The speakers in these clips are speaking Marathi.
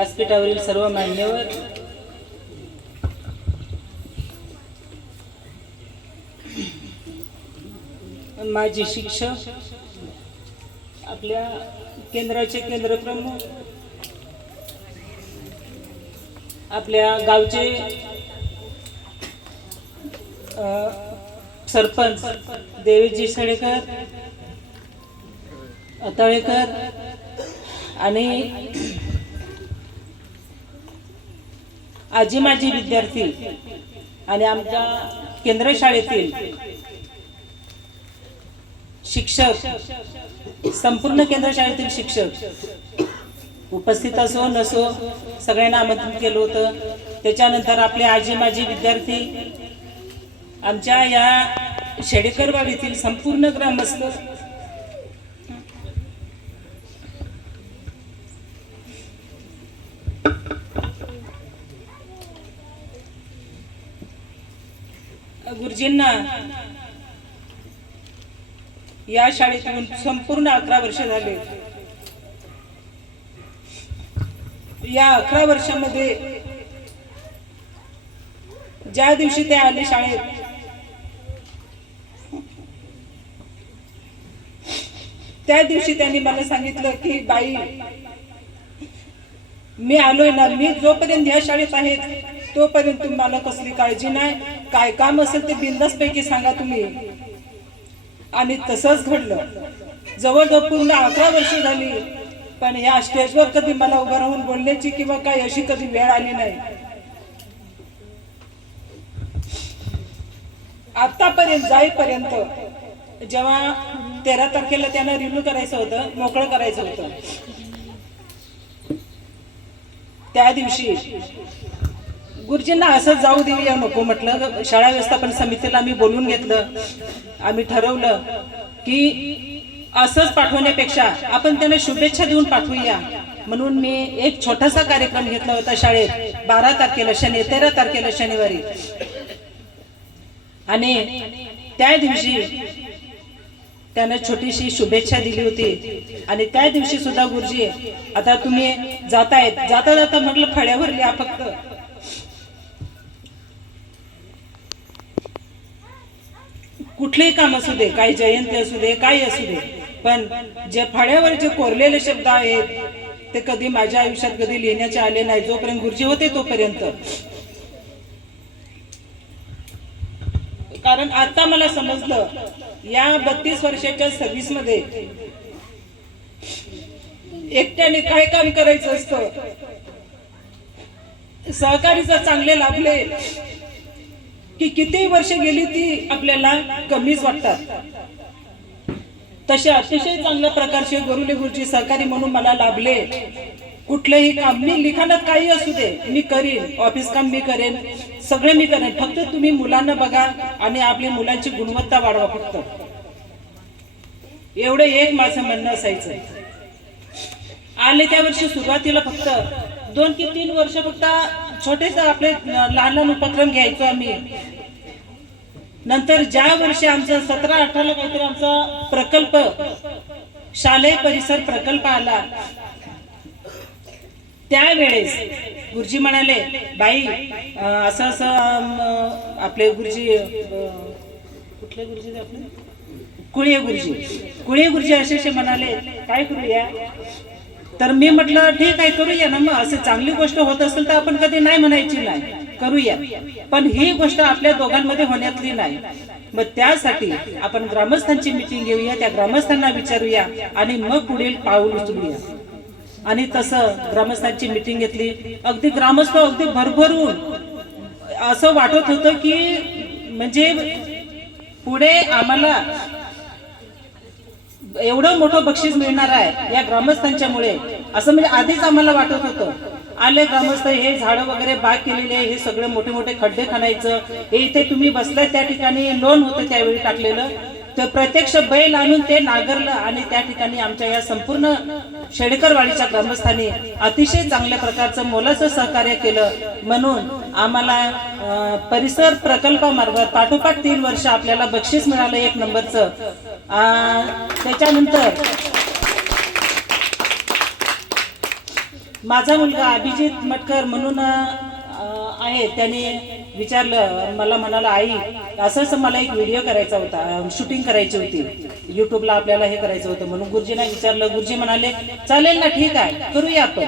व्यासपीठावरील सर्व मान्यवर माजी शिक्षक आपल्या केंद्राचे केंद्रप्रमुख आपल्या गावचे सरपंच देवीजी सडेकर अताळेकर आणि आजी माजी विद्यार्थी आणि आमच्या केंद्र शाळेतील शिक्षक संपूर्ण केंद्र शाळेतील शिक्षक उपस्थित असो नसो सगळ्यांना आमंत्रित केलं होतं. त्याच्यानंतर आपले आजी माजी विद्यार्थी आमच्या या शेडेकरवाडीतील संपूर्ण ग्रामस्थ गुरुजींना या शाळेतून संपूर्ण अकरा वर्ष झाले. या अकरा वर्षामध्ये ज्या दिवशी ते आले शाळेत त्या दिवशी त्यांनी मला सांगितलं की बाई मी आलोय ना मी जोपर्यंत ह्या शाळेत आहेत तोपर्यंत तुम्हाला कसली काळजी नाही काय काम असेल ते बिंदास पैकी सांगा तुम्ही. आणि तसंच घडलं. जवळजवळ पूर्ण अकरा वर्ष झाली. पण या स्टेजवर कधी मला उभं राहून बोलण्याची किंवा काय अशी कधी वेळ आली नाही. आतापर्यंत जाईपर्यंत जेव्हा तेरा तारखेला त्यांना रिन्यू करायचं होतं मोकळं करायचं होतं. त्या दिवशी गुरुजींना असं जाऊ देऊया नको म्हटलं. शाळा व्यवस्थापन समितीला आम्ही बोलून घेतलं. आम्ही ठरवलं की असंच पाठवण्यापेक्षा आपण त्यांना शुभेच्छा देऊन पाठवूया. म्हणून मी एक छोटासा कार्यक्रम घेतला होता शाळेत. बारा तारखेला शनि तेरा तारखेला शनिवारी. आणि त्या दिवशी त्यानं छोटीशी शुभेच्छा दिली होती. आणि त्या दिवशी सुद्धा गुरुजी आता तुम्ही जातायत. जाता जाता म्हटलं फळ्यावर लिहा फक्त. कुठलेही काम असू दे काही जयंती असू दे काही असू दे पण जे फळ्यावर जे कोरलेले शब्द आहेत ते कधी माझ्या आयुष्यात कधी लिहिण्याचे आले नाही जोपर्यंत गुरुजी होते तोपर्यंत. कारण आता मला समजलं या बत्तीस वर्षाच्या सर्व्हिसमध्ये एकट्याने काय काम करायचं असतं? सहकारीचा चांगले लाभले की किती वर्ष गेली ती आपल्याला कमीच वाटतात. तसे अतिशय चांगल्या प्रकारचे गुरुले गुरुजी सहकारी म्हणून मला लाभले. कुठलंही काम मी लिखाणात काही असू दे मी करीन ऑफिस काम मी करेन सगळं मी करेन. फक्त तुम्ही मुलांना बघा आणि आपल्या मुलांची गुणवत्ता वाढवा फक्त. एवढं एक माझं म्हणणं असायचं. आले त्या वर्षी सुरुवातीला फक्त दोन की तीन वर्ष फक्त छोटेसे आपले लहान लहान उपक्रम घ्यायचो आम्ही. नंतर ज्या वर्षी आमचा सतरा अठराला काहीतरी आमचा प्रकल्प शालेय परिसर प्रकल्प आला त्यावेळेस गुरुजी म्हणाले बाई असं असं आपले गुरुजी कुठले गुरुजी आपले? कुळे गुरुजी? कुळे गुरुजी? असे असे म्हणाले. काय करूया? तर मी म्हटलं ठीक आहे करूया ना मग. असं चांगली गोष्ट होत असेल तर आपण कधी नाही म्हणायची नाही. करूया. पण ही गोष्ट आपल्या दोघांमध्ये होण्यातली नाही. मग त्यासाठी आपण ग्रामस्थांची मिटिंग घेऊया त्या ग्रामस्थांना विचारूया आणि मग पुढील पाऊल उचलूया. आणि तसं ग्रामस्थांची मिटिंग घेतली. अगदी ग्रामस्थ अगदी भरभरून असं वाटत होतं की म्हणजे पुढे आम्हाला एवढं मोठं बक्षीस मिळणार आहे या ग्रामस्थांच्यामुळे. असं म्हणजे आधीच आम्हाला वाटत होतं. आले ग्रामस्थ हे झाडं वगैरे बाग केलेले हे सगळे मोठे मोठे खड्डे खणायचं हे इथे तुम्ही बसलाय त्या ठिकाणी लोन होतं त्यावेळी टाकलेलं. तर प्रत्यक्ष बैल आणून ते नागरलं आणि त्या ठिकाणी आमच्या या संपूर्ण शेडकरवाडीच्या ग्रामस्थांनी अतिशय चांगल्या प्रकारचं मोलाचं सहकार्य केलं. म्हणून आम्हाला परिसर प्रकल्पामार्फत पाठोपाठ तीन वर्ष आपल्याला बक्षीस मिळालं एक नंबरचं. त्याच्यानंतर माझा मुलगा अभिजित मटकर म्हणून आहे. त्याने विचारलं मला म्हणाला आई असं असं मला एक व्हिडिओ करायचा होता शूटिंग करायची होती. युट्यूबला आपल्याला हे करायचं होतं. म्हणून गुरुजींना विचारलं गुरुजी म्हणाले चालेल ना ठीक आहे करूया आपण.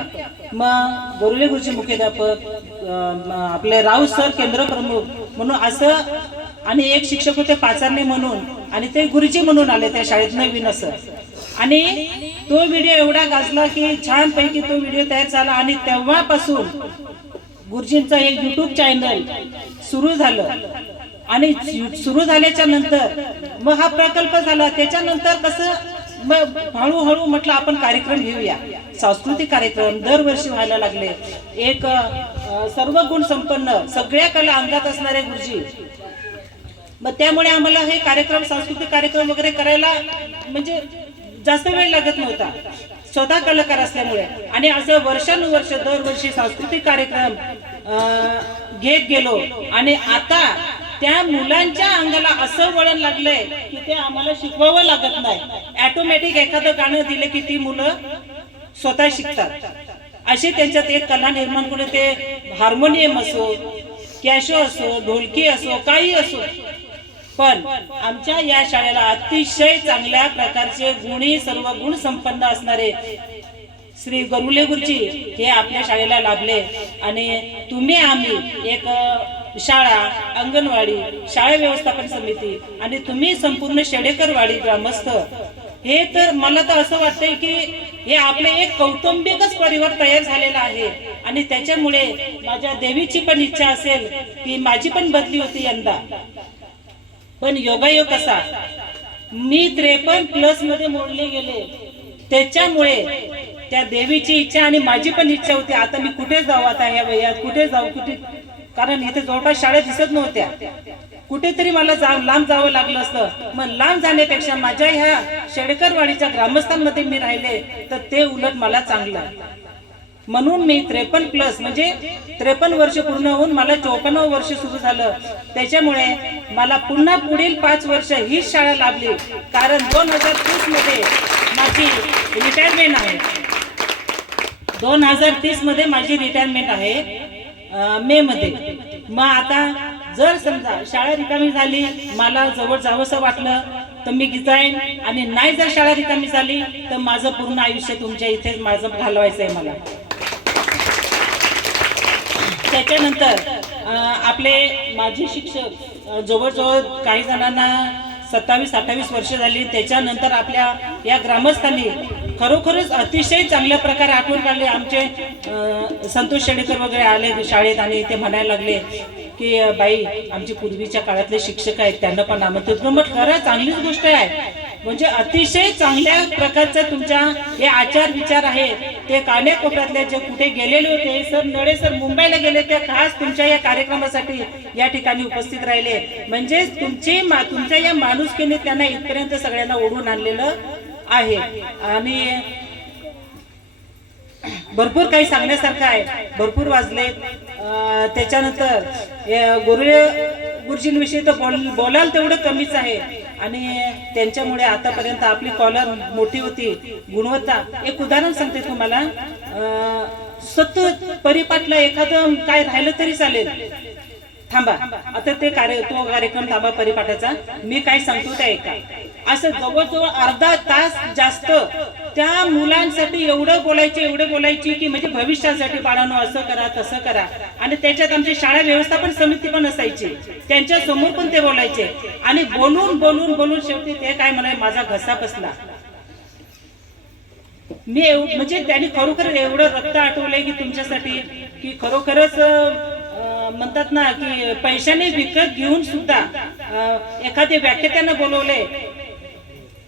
मग गोरुले गुरुजी मुख्याध्यापक आपले राऊत सर केंद्र प्रमुख म्हणून असं आणि एक शिक्षक होते पाचारणे म्हणून आणि ते गुरुजी म्हणून आले त्या शाळेत नवीन असं. आणि तो व्हिडिओ एवढा गाजला की छान पैकी तो व्हिडिओ तयार झाला. आणि तेव्हापासून गुरुजींचं एक युट्यूब चॅनल सुरू झालं. आणि सुरू झाल्याच्यानंतर मग हा प्रकल्प झाला. त्याच्यानंतर कसं मग हळूहळू म्हटलं आपण कार्यक्रम घेऊया. सांस्कृतिक कार्यक्रम दरवर्षी व्हायला लागले. एक सर्व गुण संपन्न सगळ्या कला अंगात असणारे गुरुजी. मग त्यामुळे आम्हाला हे कार्यक्रम सांस्कृतिक कार्यक्रम वगैरे करायला म्हणजे जास्त वेळ लागत नव्हता. स्वतः कलाकार असल्यामुळे. आणि असं वर्षानुवर्ष दरवर्षी सांस्कृतिक कार्यक्रम घेत गेलो. आणि आता त्या मुलांच्या अंगाला असं वळण लागलंय की ते आम्हाला शिकवावं लागत नाही. ॲटोमॅटिक एखादं गाणं दिलं की ती मुलं स्वतः शिकतात. अशी त्यांच्यात एक कला निर्माण करून ते हार्मोनियम असो कॅशो असो ढोलकी असो काही असो. पण आमच्या या शाळेला अतिशय चांगल्या प्रकारचे गुणी सर्व गुण संपन्न असणारे श्री गरुले गुरुजी हे आपल्या शाळेला लाभले. आणि तुम्ही आम्ही एक शाळा अंगणवाडी शाळा व्यवस्थापन समिती आणि तुम्ही संपूर्ण शेडेकरवाडी ग्रामस्थ. हे तर मला तर असं वाटतंय की हे आपले एक कौटुंबिकच परिवार तयार झालेला आहे. आणि त्याच्यामुळे माझ्या देवीची पण इच्छा असेल की माझी पण बदली होती यंदा. पण योगायोग कसा? मी त्रेपन्न प्लसमध्ये मोडले गेले. त्याच्यामुळे त्या देवीची इच्छा आणि माझी पण इच्छा होती आता मी कुठे जाऊ? आता या वयात कुठे जाऊ? कुठे कारण इथे जवळपास शाळा दिसत नव्हत्या. कुठेतरी मला जा लांब जावं लागलं असतं. मग लांब जाण्यापेक्षा माझ्या ह्या शेडकरवाडीच्या ग्रामस्थांमध्ये मी राहिले तर ते उलट मला चांगलं. म्हणून मी त्रेपन्न प्लस म्हणजे त्रेपन्न वर्ष पूर्ण होऊन मला चौपन्न वर्ष सुरू झालं. त्याच्यामुळे मला पुन्हा पुढील पाच वर्ष हीच शाळा लाभली. कारण दोन हजार तीसमध्ये माझी रिटायरमेंट आहे. दोन हजार तीसमध्ये माझी रिटायरमेंट आहे. मे मध्ये. मग आता जर समजा शाळा रिकामी झाली मला जवळ जावंसं वाटलं तर मी जाईन आणि नाही जर शाळा रिकामी झाली तर माझं पूर्ण आयुष्य तुमच्या इथेच माझं घालवायचं आहे मला. त्याच्यानंतर आपले माजी शिक्षक जवळजवळ काही जणांना सत्तावीस अठ्ठावीस वर्ष झाली. त्याच्यानंतर आपल्या या ग्रामस्थांनी खरोखरच अतिशय चांगल्या प्रकारे आठवण काढले. आमचे संतोष शेडेकर वगैरे आले शाळेत आणि ते म्हणायला लागले की बाई आमचे पूर्वीच्या काळातले शिक्षक आहेत त्यांना पण आमंत्रित मग खरं चांगलीच गोष्ट आहे. म्हणजे अतिशय चांगल्या प्रकारचा तुमच्या हे आचार विचार आहे ते कान्याकोपऱ्यातले जे कुठे गेलेले होते सर नळे सर मुंबईला गेले ते खास तुमच्या या कार्यक्रमासाठी या ठिकाणी उपस्थित राहिले. म्हणजे तुमची मा- तुमच्या या माणुसकीने त्यांना इथपर्यंत सगळ्यांना ओढून आणलेलं आहे. आणि भरपूर काही सांगण्यासारखं आहे. भरपूर वाजले. त्याच्यानंतर अं, गुरुळे गुरुजींविषयी तर बोल बोलाल तेवढं कमीच आहे. आणि त्यांच्यामुळे आतापर्यंत आपली कॉलर मोठी होती. गुणवत्ता. एक उदाहरण सांगते तुम्हाला. सतत परिपाठला एखादं काय राहिलं तरी चालेल. थांबा. आता ते कार्य तो कार्यक्रम थांबा परिपाठाचा. मी काय सांगतो ते ऐका. असं जवळजवळ अर्धा तास जास्त त्या मुलांसाठी एवढं बोलायचे एवढं बोलायचे की म्हणजे भविष्यासाठी बाळांनो असं करा तसं करा. आणि त्याच्यात आमची शाळा व्यवस्थापन समिती पण असायची. त्यांच्यासमोर पण ते बोलायचे. आणि बोलून बोलून बोलून शेवटी ते काय म्हणाय माझा घसा बसला. मी म्हणजे त्यांनी खरोखर एवढं रक्त आठवलंय की तुमच्यासाठी की खरोखरच म्हणतात ना की पैशाने विकत घेऊन सुद्धा एखादे व्याख्यात्यानं बोलवले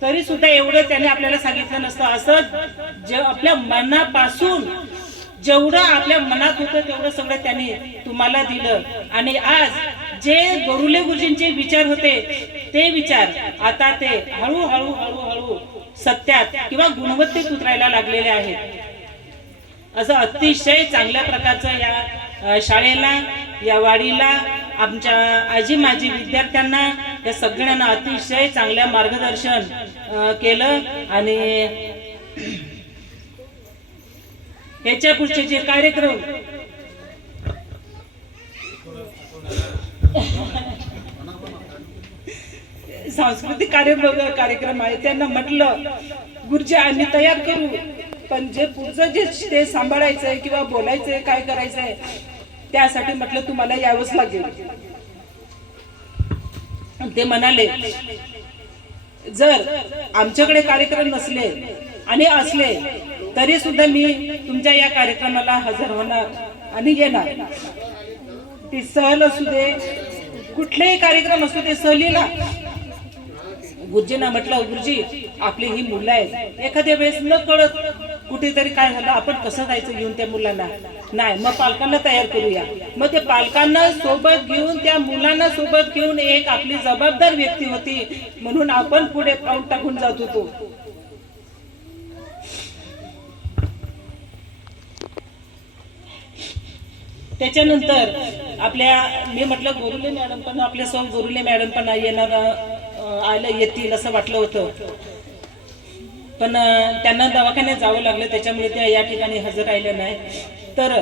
तरी सुद्धा एवढं त्याने आपल्याला सांगितलं नसतं. असं जे आपल्या मनापासून जेवढं आपल्या मनात होतं तेवढं सगळं त्यांनी तुम्हाला दिलं. आणि आज जे गरुले गुरुजींचे विचार होते ते विचार आता ते हळूहळू हळूहळू सत्यात किंवा गुणवत्तेत उतरायला लागलेले आहेत. असं अतिशय चांगल्या प्रकारचं या शाळेला या वाडीला आमच्या आजी माजी विद्यार्थ्यांना या सगळ्यांना अतिशय चांगल्या मार्गदर्शन केलं आणि ह्याच्या पुढचे जे कार्यक्रम सांस्कृतिक कार्य कार्यक्रम आहे त्यांना म्हटलं गुरुजी आम्ही तयार करू. पण जे पुढचं जे ते सांभाळायचंय किंवा बोलायचंय काय करायचंय त्यासाठी म्हटलं तुम्हाला यावंच लागेल. ते म्हणाले जर आमच्याकडे कार्यक्रम नसले आणि असले तरी सुद्धा मी तुमच्या या कार्यक्रमाला हजर होणार आणि येणार. ती सहल असू दे कुठलेही कार्यक्रम असू दे सहलीला गुरुजींना म्हटलं गुरुजी आपली ही मुलं आहेत. एखाद्या वेळेस न कळत कुठेतरी काय झालं आपण कसं जायचं घेऊन त्या मुलांना? नाही मग पालकांना तयार करूया. मग ते पालकांना सोबत घेऊन त्या मुलांना सोबत घेऊन एक आपली जबाबदार व्यक्ती होती म्हणून आपण पुढे पाऊल टाकून जात होतो. त्याच्यानंतर आपल्या मी म्हटलं गोरुले मॅडम पण आपल्यासोबत गोरुले मॅडम पण येणार आलं येतील असं वाटलं होतं. पण त्यांना दवाखान्यात जावं लागलं त्याच्यामुळे त्या या ठिकाणी हजर राहिल्या नाही तर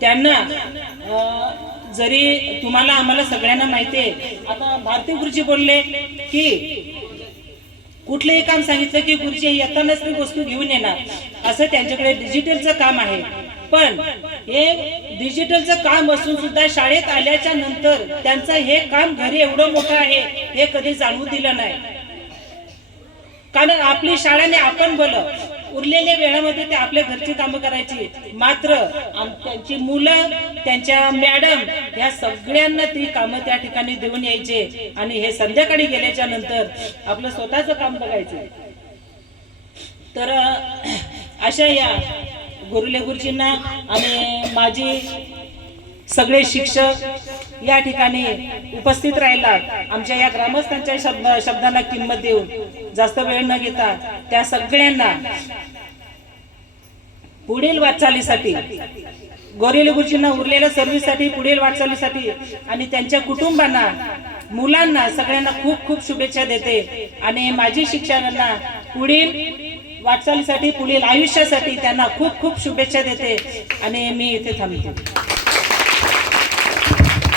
त्यांना जरी तुम्हाला आम्हाला सगळ्यांना माहिती आहे आता भारती गुरुजी बोलले की कुठलंही काम सांगितलं की गुरुजी येतानाच ती वस्तू घेऊन येणार. असं त्यांच्याकडे डिजिटलचं काम आहे. पण हे डिजिटलचं काम असून सुद्धा शाळेत आल्याच्यानंतर त्यांचं हे काम घरी एवढं मोठं आहे हे कधी जाणवू दिलं नाही. कारण आपली शाळाने आपण बोल उरलेल्या वेळामध्ये ते आपल्या घरची कामं करायची. मात्र त्यांची मुलं त्यांच्या मॅडम या सगळ्यांना ती कामं त्या ठिकाणी देऊन यायचे. आणि हे संध्याकाळी गेल्याच्यानंतर आपलं स्वतःच काम बघायचं. तर अशा या गुरुले गुरुजींना आणि माझी सगळे शिक्षक या ठिकाणी उपस्थित राहिला. आमच्या या ग्रामस्थांच्या शब्द शब्दांना किंमत देऊन जास्त वेळ न घेता त्या सगळ्यांना पुढील वाटचालीसाठी गोरेली गुरुजींना उरलेल्या सर्व्हिससाठी पुढील वाटचालीसाठी आणि त्यांच्या कुटुंबांना मुलांना सगळ्यांना खूप खूप शुभेच्छा देते. आणि माझी शिक्षकांना पुढील वाटचालीसाठी पुढील आयुष्यासाठी त्यांना खूप खूप शुभेच्छा देते. आणि मी इथे थांबते.